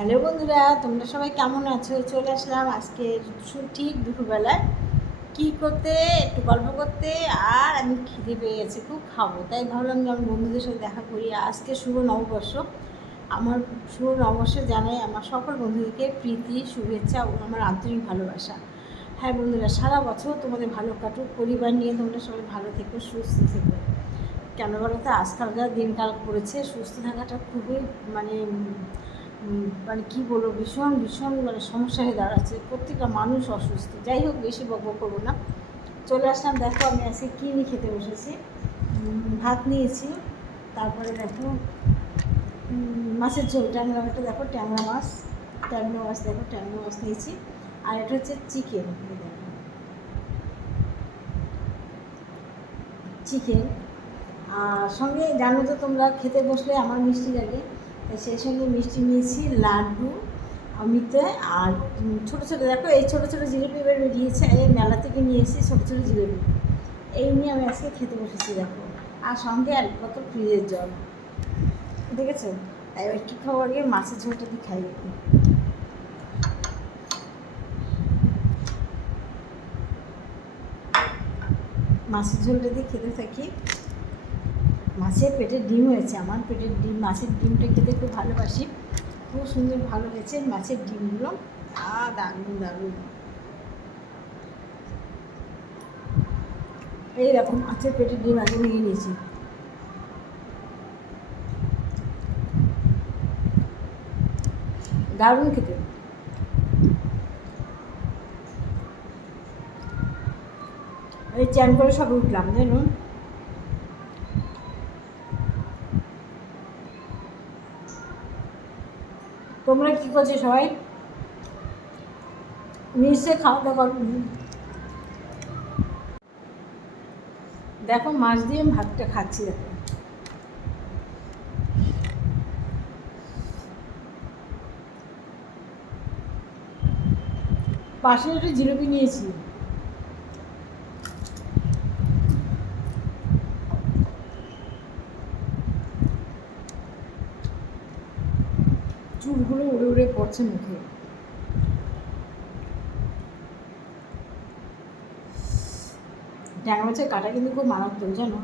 Hello বন্ধুরা, তোমরা সবাই কেমন আছো? চলে আসলাম আজকে ঠিক দুপুরবেলায় কী করতে, একটু গল্প করতে। আর আমি খিদে পেয়ে গেছে, খুব খাবো, তাই ভাবলাম যে আমি বন্ধুদের সাথে দেখা করি। আজকে শুভ নববর্ষ। আমার শুভ নববর্ষে জানাই আমার সকল বন্ধুদেরকে প্রীতি, শুভেচ্ছা ও আমার আন্তরিক ভালোবাসা। হ্যাঁ বন্ধুরা, সারা বছর তোমাদের ভালো কাটুক, পরিবার নিয়ে তোমরা সবাই ভালো থেকো, সুস্থ থেকো। কেন বলো তো, আজকালকার দিনকাল করেছে, সুস্থ থাকাটা খুবই মানে মানে কী বলবো, ভীষণ ভীষণ মানে সমস্যা হয়ে দাঁড়াচ্ছে। প্রত্যেকটা মানুষ অসুস্থ। যাই হোক, বেশি বকবক করবো না, চলে আসলাম। দেখো আমি আজকে কী নিয়ে খেতে বসেছি। ভাত নিয়েছি, তারপরে দেখো মাছের ঝোল, ট্যাংরা মাছটা দেখো, ট্যাংরা মাছ দেখো, ট্যাংরা মাছ নিয়েছি। আর এটা হচ্ছে চিকেন, দেখো চিকেন। আর সঙ্গে জানো তো তোমরা, খেতে বসলে আমার মিষ্টি লাগে, তাই সেই সঙ্গে মিষ্টি নিয়েছি, লাড্ডু অমিতে। আর ছোটো ছোটো দেখো, এই ছোটো ছোটো জিলিপি এবার বেরিয়েছে, এই মেলা থেকে নিয়ে এসেছি ছোটো ছোটো জিলিপি। এই নিয়ে আমি আজকে খেতে বসেছি দেখো। আর সঙ্গে আর কত ফ্রিজের জল, দেখেছো? তাই এবার কী খাবো, আগে মাছের ঝোলটা দিয়ে খাই দেখি। মাছের ঝোলটা দিয়ে খেতে থাকি। মাছের পেটের ডিম হয়েছে, আমার পেটের ডিম, মাছের ডিমটা খেতে খুব ভালোবাসি। খুব সুন্দর ভালো হয়েছে মাছের ডিমগুলো। দারুণ দারুণ। এই রকম মাছের পেটের ডিম আগে ভেঙে নিয়েছি। দারুণ খেতে। এই চ্যান করে সব উঠলাম জানো। তোমরা কী করছো সবাই? নিশ্চয়ই খাওয়া দাওয়া করো। দেখো মাছ দিয়ে আমি ভাতটা খাচ্ছি দেখো। পাশে একটা জিলিপি নিয়েছি। চুলগুলো উড়ে উড়ে পড়ছে মুখে। ট্যাংরা মাছের কাটা কিন্তু খুব মারাত্মক জানো।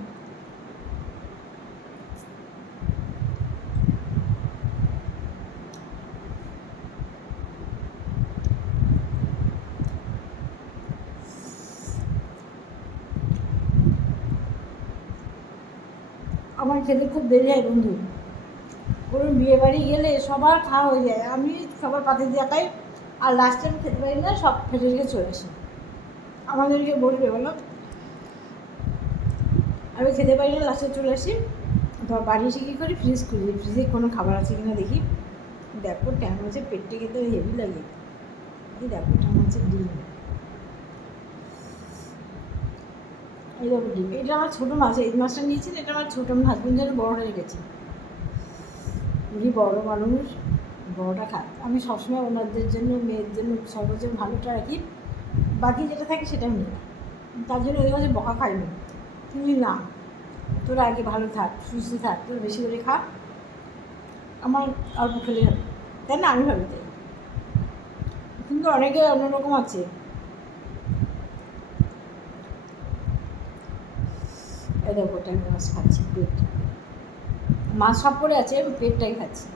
আমার খেতে খুব দেরি হয় বন্ধু। কোনো বিয়ে বাড়ি গেলে সবার খাওয়া হয়ে যায়, আমি সবার পাতে দিয়ে খাই। আর লাস্টে আমি খেতে পারি না, সব ফেটে রেখে চলে আসি। আমাদেরকে বলবে বলো, আমি খেতে পারি না, লাস্টে চলে আসি। ধর বাড়ি এসে কী করি, ফ্রিজ খুলি, ফ্রিজে কোনো খাবার আছে কিনা দেখি। দেখো ট্যাংরা মাছের পেটটা খেতে হেভি লাগে। এই দেখো ট্যাংরা মাছের ডিম, এই দেখো ডিম। এটা আমার ছোটো মাছ, এই মাছটা নিয়েছি, এটা আমার ছোটো, আমার হাজবেন্ড যেন বড়োটা রেখেছি। উনি বড়ো মানুষ, বড়োটা খায়। আমি সবসময় ওনাদের জন্য, মেয়ের জন্য, সবার জন্য ভালোটা রাখি। বাকি যেটা থাকে সেটা আমি নিই। তার জন্য ওই মাঝে বকা খাই না। তুমি না, তোরা আগে ভালো থাক, সুস্থ থাক, তোর বেশি করে খা, আমার অল্প খেলে হবে, তাই না? আমি ভাবি তাই। কিন্তু অনেকে অন্যরকম আছে। এ দেখো ট্যাংরা মাছ খাচ্ছি, পেট মাছ সব পড়ে আছে, পেটটাই খাচ্ছি।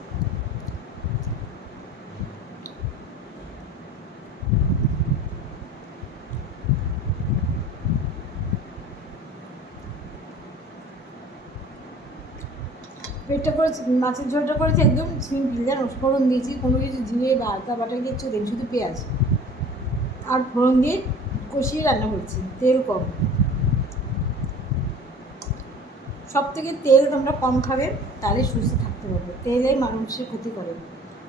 পেটটা করেছি, মাছের ঝোলটা করেছি একদম সিম্পল জানো। ফোড়ন দিয়েছি, কোনো কিছু জিরে বা আদা বাটা কিচ্ছু দিই, শুধু পেঁয়াজ আর ফোড়ন দিয়ে কষিয়ে রান্না করছি, তেল কম। সব থেকে তেল তোমরা কম খাবে, তাহলে সুস্থ থাকতে পারবে। তেলে মানুষের ক্ষতি করে।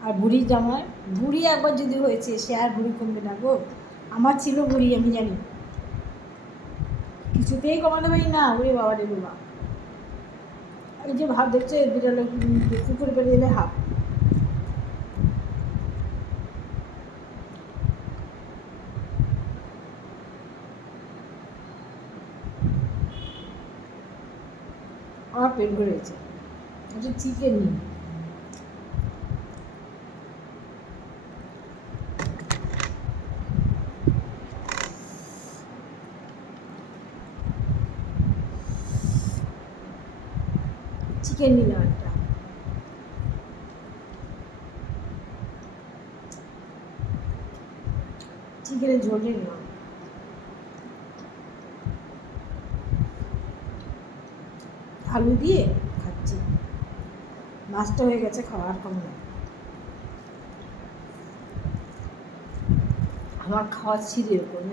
আর বুড়ি জামায়, বুড়ি একবার যদি হয়েছে, সে আর বুড়ি কমবে না গো। আমার ছিল বুড়ি, আমি জানি, কিছুতেই কমাতে পারি না। ওরে বাবা রে বাবা। এই যে ভাব দেখছে, বিড়ালে কুকুরে পেরে দেবে হাফ। আমার পেট ভরেছে। এটা চিকেন নিই। চিকেন নিলাম একটা, চিকেনের ঝোলটা নিলাম, আলু দিয়ে খাচ্ছি। মাছটা হয়ে গেছে, খাওয়ার কম না। আমার খাওয়া ছিল এরকম।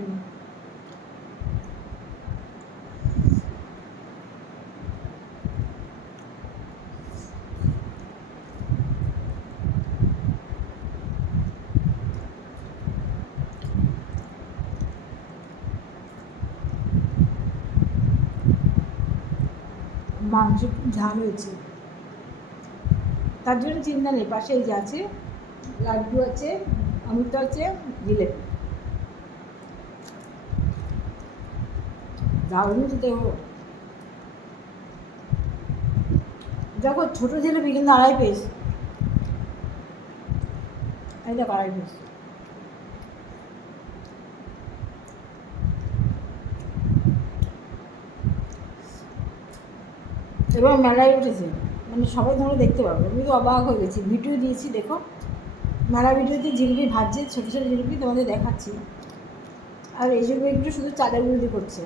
মাংস ঝাল হয়েছে, তার জন্য চিন্তা নেই। পাশে এই যে আছে, লাড্ডু আছে, অমৃত আছে, জিলেপি, দারুণ খেতে। দেখো ছোটো জিলেপি কিন্তু 2.5 পিস, এই দেখো 2.5 পিস। এবার মেলায় উঠেছে, মানে সবাই তোমরা দেখতে পাবে। আমি তো অবাক হয়ে গেছি, ভিডিও দিয়েছি দেখো, মেলা ভিডিওতে জিলিপি ভাজছে, ছোটো ছোটো জিলিপি তোমাদের দেখাচ্ছি। আর এই জিলিপিগুলো শুধু চালের গুঁড়ো দিয়ে করছে।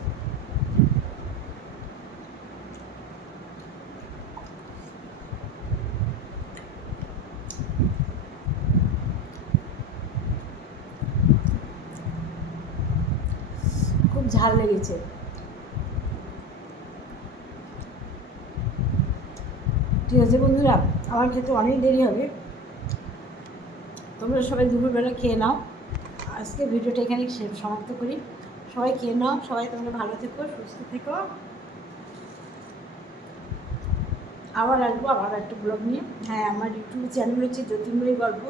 খুব ঝাল লেগেছে। ঠিক আছে বন্ধুরা, আমার খেতে অনেক দেরি হবে, তোমরা সবাই দুপুরবেলা খেয়ে নাও। আজকে ভিডিওটা এখানে সমাপ্ত করি। সবাই খেয়ে নাও, সবাই তোমরা ভালো থেকো, সুস্থ থেকো। আবার আসবো আবার একটা ব্লগ নিয়ে। হ্যাঁ, আমার ইউটিউব চ্যানেল হচ্ছে জ্যোতির্ময়ী গল্প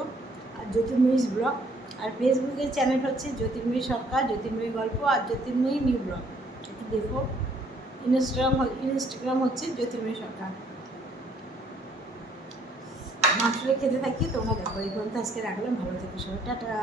আর জ্যোতির্ময়ী ব্লগ, আর ফেসবুকের চ্যানেল হচ্ছে জ্যোতির্ময়ী সরকার, জ্যোতির্ময়ী গল্প আর জ্যোতির্ময়ী নিউ ব্লগ। একটু দেখো। ইনস্টাগ্রাম হচ্ছে জ্যোতির্ময়ী সরকার। মাংসটা খেতে থাকি, তোমরা দেখো। এই পর্যন্ত আজকে রাখলাম, ভালো থেকো সবাই, টাটা।